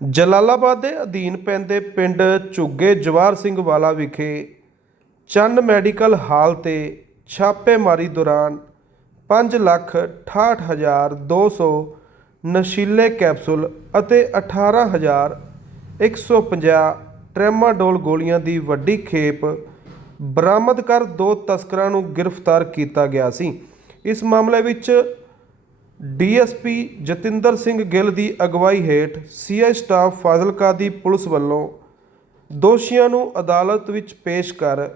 ਜਲਾਲਾਬਾਦ ਦੇ ਅਧੀਨ ਪੈਂਦੇ ਪਿੰਡ ਝੁੱਗੇ ਜਵਾਰ ਸਿੰਘ ਵਾਲਾ ਵਿਖੇ ਚੰਨ ਮੈਡੀਕਲ ਹਾਲ ਤੇ ਛਾਪੇਮਾਰੀ ਦੌਰਾਨ 568200 ਨਸ਼ੀਲੇ ਕੈਪਸੂਲ ਅਤੇ 18150 ਟ੍ਰੈਮਾਡੋਲ ਗੋਲੀਆਂ ਦੀ ਵੱਡੀ ਖੇਪ ਬਰਾਮਦ ਕਰ ਦੋ ਤਸਕਰਾਂ ਨੂੰ ਗ੍ਰਿਫਤਾਰ ਕੀਤਾ ਗਿਆ ਸੀ। ਇਸ ਮਾਮਲੇ ਵਿੱਚ ਡੀਐਸਪੀ ਜਤਿੰਦਰ ਸਿੰਘ ਗਿੱਲ ਦੀ ਅਗਵਾਈ ਹੇਠ ਸੀਆਈ ਸਟਾਫ ਫਾਜ਼ਿਲਕਾ ਦੀ ਪੁਲਿਸ ਵੱਲੋਂ ਦੋਸ਼ੀਆਂ ਨੂੰ ਅਦਾਲਤ ਵਿੱਚ ਪੇਸ਼ ਕਰ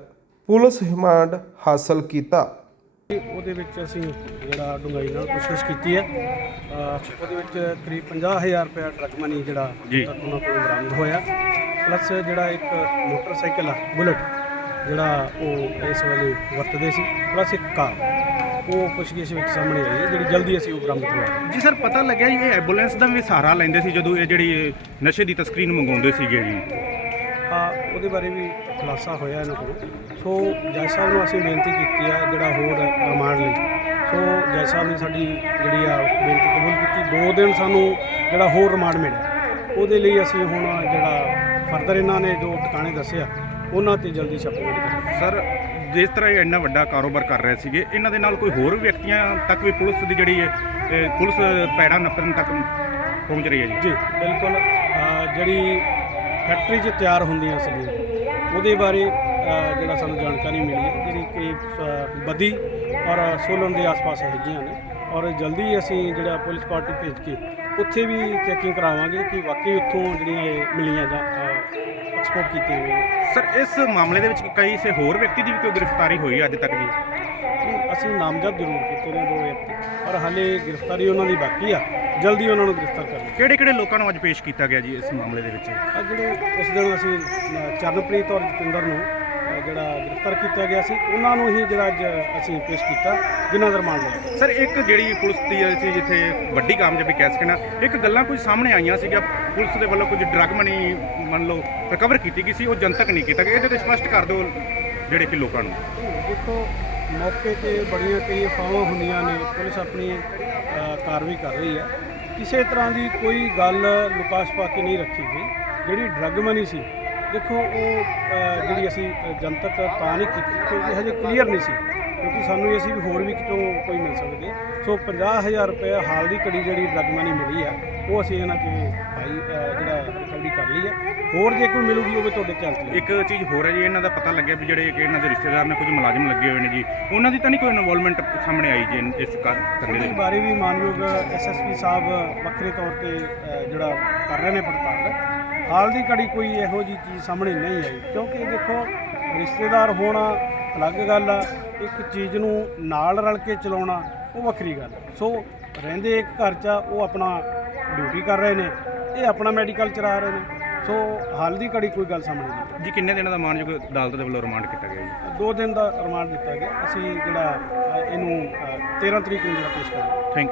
ਪੁਲਿਸ ਰਿਮਾਂਡ ਹਾਸਲ ਕੀਤਾ। ਉਹਦੇ ਵਿੱਚ ਅਸੀਂ ਜਿਹੜਾ ਡੂੰਘਾਈ ਨਾਲ ਕੋਸ਼ਿਸ਼ ਕੀਤੀ ਹੈ। ਅਹ ਉਹਦੇ ਵਿੱਚ ਕਰੀਬ 50000 ਰੁਪਏ ਡਰਗ ਮਨੀ ਜਿਹੜਾ ਜੀ। ਉਹਨਾਂ ਕੋਲ ਬਰਾਮਦ ਹੋਇਆ। ਪਲੱਸ ਜਿਹੜਾ ਇੱਕ ਮੋਟਰਸਾਈਕਲ ਆ ਬੁਲਟ ਜਿਹੜਾ ਉਹ ਇਸ ਵੇਲੇ ਵਰਤਦੇ ਸੀ। ਪਲੱਸ ਇੱਕ ਕਾਰ ਉਹ ਪੁੱਛਗਿੱਛ ਵਿੱਚ ਸਾਹਮਣੇ ਆਈ ਹੈ ਜਿਹੜੀ ਜਲਦੀ ਅਸੀਂ ਉਹ ਬਰਾਮਦ ਕਰਵਾ ਜੀ ਸਰ ਪਤਾ ਲੱਗਿਆ ਜੀ ਇਹ ਐਂਬੂਲੈਂਸ ਦਾ ਵੀ ਸਹਾਰਾ ਲੈਂਦੇ ਸੀ ਜਦੋਂ ਇਹ ਜਿਹੜੀ ਨਸ਼ੇ ਦੀ ਤਸਕਰੀ ਨੂੰ ਮੰਗਾਉਂਦੇ ਸੀਗੇ ਜੀ। ਆ ਉਹਦੇ ਬਾਰੇ ਵੀ ਖੁਲਾਸਾ ਹੋਇਆ ਇਹਨਾਂ ਕੋਲ। ਸੋ ਜੱਜ ਸਾਹਿਬ ਨੂੰ ਅਸੀਂ ਬੇਨਤੀ ਕੀਤੀ ਆ ਜਿਹੜਾ ਹੋਰ ਰਿਮਾਂਡ ਲਈ। ਸੋ ਜੱਜ ਸਾਹਿਬ ਨੇ ਸਾਡੀ ਜਿਹੜੀ ਆ ਬੇਨਤੀ ਕਬੂਲ ਕੀਤੀ। ਦੋ ਦਿਨ ਸਾਨੂੰ ਜਿਹੜਾ ਹੋਰ ਰਿਮਾਂਡ ਮਿਲਿਆ। ਉਹਦੇ ਲਈ ਅਸੀਂ ਹੁਣ ਜਿਹੜਾ ਫਰਦਰ ਇਹਨਾਂ ਨੇ ਜੋ ਟਿਕਾਣੇ ਦੱਸਿਆ ਉਹਨਾਂ ਤੇ ਜਲਦੀ ਛਾਪੇਮਾਰੀ ਕਰਾਂਗੇ। ਸਰ ਜਿਸ ਤਰ੍ਹਾਂ ਇਹ ਇੰਨਾ ਵੱਡਾ ਕਾਰੋਬਾਰ ਕਰ ਰਹੇ ਸੀਗੇ ਇਹਨਾਂ ਦੇ ਨਾਲ ਕੋਈ ਹੋਰ ਵਿਅਕਤੀਆਂ ਤੱਕ ਵੀ ਪੁਲਿਸ ਦੀ ਜਿਹੜੀ ਹੈ ਪੁਲਿਸ ਪੈੜਾ ਨੱਪਣ ਤੱਕ ਪਹੁੰਚ ਰਹੀ ਹੈ ਜੀ? ਜੀ ਬਿਲਕੁਲ ਜਿਹੜੀ ਫੈਕਟਰੀ 'ਚ ਤਿਆਰ ਹੁੰਦੀਆਂ ਸੀਗੀਆਂ ਉਹਦੇ ਬਾਰੇ ਜਿਹੜਾ ਸਾਨੂੰ ਜਾਣਕਾਰੀ ਮਿਲੀ ਹੈ ਜਿਹੜੀ ਕਰੀਬ ਅਹ, ਔਰ ਸੋਲਨ ਦੇ ਆਸ-ਪਾਸ ਹੈਗੀਆਂ ਨੇ ਔਰ ਜਲਦੀ ਅਸੀਂ ਜਿਹੜਾ ਪੁਲਿਸ ਪਾਰਟੀ ਭੇਜ ਕੇ ਉੱਥੇ ਵੀ ਚੈਕਿੰਗ ਕਰਾਵਾਂਗੇ ਕਿ ਵਾਕਈ ਉੱਥੋਂ ਜਿਹੜੀਆਂ ਇਹ ਮਿਲੀਆਂ ਜਾਂ ਐਕਸਪੋਰਟ ਕੀਤੀਆਂ ਗਈਆਂ। ਸਰ ਇਸ ਮਾਮਲੇ ਦੇ ਵਿੱਚ ਕਈ ਸੇ ਹੋਰ ਵਿਅਕਤੀ ਦੀ ਵੀ ਕੋਈ ਗ੍ਰਿਫਤਾਰੀ ਹੋਈ ਅੱਜ ਤੱਕ ਜੀ? ਨਹੀਂ, ਅਸੀਂ ਨਾਮਜ਼ਦ ਜ਼ਰੂਰ ਕੀਤੇ ਨੇ ਦੋ ਵਿਅਕਤੀ ਪਰ ਹਾਲੇ ਗ੍ਰਿਫਤਾਰੀ ਉਹਨਾਂ ਦੀ ਬਾਕੀ ਆ। ਜਲਦੀ ਉਹਨਾਂ ਨੂੰ ਗ੍ਰਿਫਤਾਰ ਕਰਾਂਗੇ ਕਿਹੜੇ ਕਿਹੜੇ ਲੋਕਾਂ ਨੂੰ ਅੱਜ ਪੇਸ਼ ਕੀਤਾ ਗਿਆ ਜੀ ਇਸ ਮਾਮਲੇ ਦੇ ਵਿੱਚ? ਆ ਜਿਹੜੇ ਉਸ ਦਿਨ ਅਸੀਂ ਅ, ਚਰਨਪ੍ਰੀਤ ਔਰ ਜਤਿੰਦਰ ਨੂੰ ਜਿਹੜਾ ਗ੍ਰਿਫਤਾਰ ਕੀਤਾ ਗਿਆ ਸੀ ਉਹਨਾਂ ਨੂੰ ਹੀ ਜਿਹੜਾ ਅੱਜ ਅਸੀਂ ਪੇਸ਼ ਕੀਤਾ ਜਿਨ੍ਹਾਂ ਦਾ ਰਿਮਾਂਡ ਲਿਆ ਸਰ ਇੱਕ ਜਿਹੜੀ ਪੁਲਿਸ ਦੀ ਸੀ ਜਿੱਥੇ ਵੱਡੀ ਕਾਮਯਾਬੀ ਕਹਿ ਸਕਣਾ ਇੱਕ ਗੱਲਾਂ ਕੁਝ ਸਾਹਮਣੇ ਆਈਆਂ ਸੀਗਾ ਪੁਲਿਸ ਦੇ ਵੱਲੋਂ ਕੁਝ ਡਰਗ ਮਨੀ ਮੰਨ ਲਓ ਰਿਕਵਰ ਕੀਤੀ ਗਈ ਸੀ ਉਹ ਜਨਤਕ ਨਹੀਂ ਕੀਤਾ ਗਿਆ। ਇਹਦੇ ਤੇ ਸਪਸ਼ਟ ਕਰ ਦਿਓ ਜਿਹੜੇ ਕਿ ਲੋਕਾਂ ਨੂੰ। ਦੇਖੋ ਮੌਕੇ ਤੇ ਬੜੀਆਂ ਕਈ ਅਫਵਾਹਾਂ ਹੁੰਦੀਆਂ ਨੇ ਪੁਲਿਸ ਆਪਣੀ ਕਾਰਵਾਈ ਕਰ ਰਹੀ ਹੈ। ਕਿਸੇ ਤਰ੍ਹਾਂ ਦੀ ਕੋਈ ਗੱਲ ਲੁਕਾ ਛਪਾ ਕੇ ਨਹੀਂ ਰੱਖੀ ਗਈ। ਜਿਹੜੀ ਡਰੱਗ ਮਨੀ ਸੀ ਦੇਖੋ ਉਹ ਅ, ਜਿਹੜੀ ਅਸੀਂ ਅ, ਜਨਤਕ ਤਾਂ ਨਹੀਂ ਕੀਤੀ ਕਿਉਂਕਿ ਹਜੇ ਕਲੀਅਰ ਨਹੀਂ ਸੀ ਕਿਉਂਕਿ ਸਾਨੂੰ ਇਹ ਸੀ ਵੀ ਹੋਰ ਵੀ ਕਿਤੋਂ ਕੋਈ ਮਿਲ ਸਕਦੀ। ਸੋ 50000 ਰੁਪਏ ਹਾਲ ਦੀ ਘੜੀ ਜਿਹੜੀ ਡਰੱਗ ਮਨੀ ਮਿਲੀ ਆ ਉਹ ਅਸੀਂ ਇਹਨਾਂ ਤੇ ਭਾਈ ਅ, ਜਿਹੜਾ ਰਿਕਵਰੀ ਕਰ ਲਈ ਹੈ ਹੋਰ ਜੇ ਕੋਈ ਮਿਲੂਗੀ ਉਹ ਵੀ ਤੁਹਾਡੇ ਧਿਆਨ 'ਚ। ਇੱਕ ਚੀਜ਼ ਹੋਰ ਹੈ ਜੀ ਇਹਨਾਂ ਦਾ ਪਤਾ ਲੱਗਿਆ ਵੀ ਜਿਹੜੇ ਕਿ ਇਹਨਾਂ ਦੇ ਰਿਸ਼ਤੇਦਾਰ ਨੇ ਕੁਝ ਮੁਲਾਜ਼ਮ ਲੱਗੇ ਹੋਏ ਨੇ ਜੀ। ਉਹਨਾਂ ਦੀ ਤਾਂ ਨਹੀਂ ਕੋਈ ਇਨਵੋਲਵਮੈਂਟ ਸਾਹਮਣੇ ਆਈ ਜੀ ਇਸ ਕਾਰ ਧੰਦੇ ਦੇ ਵਿੱਚ। ਬਾਰੇ ਵੀ ਮਾਨਯੋਗ ਐਸਐਸਪੀ ਸਾਹਿਬ ਵੱਖਰੇ ਤੌਰ ਤੇ ਅ, ਜਿਹੜਾ ਕਰ ਰਹੇ ਨੇ ਪੜਤਾਲ। ਹਾਲ ਦੀ ਘੜੀ ਕੋਈ ਇਹੋ ਜੀ ਚੀਜ਼ ਸਾਹਮਣੇ ਨਹੀਂ ਆਈ। ਕਿਉਂਕਿ ਦੇਖੋ ਰਿਸ਼ਤੇਦਾਰ ਹੋਣਾ ਅਲੱਗ ਗੱਲ ਆ ਇੱਕ ਚੀਜ਼ ਨੂੰ ਨਾਲ ਰਲ ਕੇ ਚਲਾਉਣਾ ਉਹ ਵੱਖਰੀ ਗੱਲ। ਸੋ ਰਹਿੰਦੇ ਇੱਕ ਘਰ 'ਚ ਉਹ ਆਪਣਾ ਡਿਊਟੀ ਕਰ ਰਹੇ ਨੇ ਇਹ ਆਪਣਾ ਮੈਡੀਕਲ ਚਲਾ ਰਹੇ ਨੇ। ਸੋ ਹਾਲ ਦੀ ਘੜੀ ਕੋਈ ਗੱਲ ਸਾਹਮਣੇ ਨਹੀਂ। ਜੀ ਕਿੰਨੇ ਦਿਨਾਂ ਦਾ ਮਾਨਯੋਗ ਅਦਾਲਤ ਦੇ ਵੱਲੋਂ ਰਿਮਾਂਡ ਕੀਤਾ ਗਿਆ ਜੀ? ਦੋ ਦਿਨ ਦਾ ਰਿਮਾਂਡ ਦਿੱਤਾ ਗਿਆ। ਅਸੀਂ ਜਿਹੜਾ ਅ, ਇਹਨੂੰ ਅ, 13 ਤਰੀਕ ਨੂੰ ਜਿਹੜਾ ਪੇਸ਼ ਕਰਾਂਗੇ। ਥੈਂਕ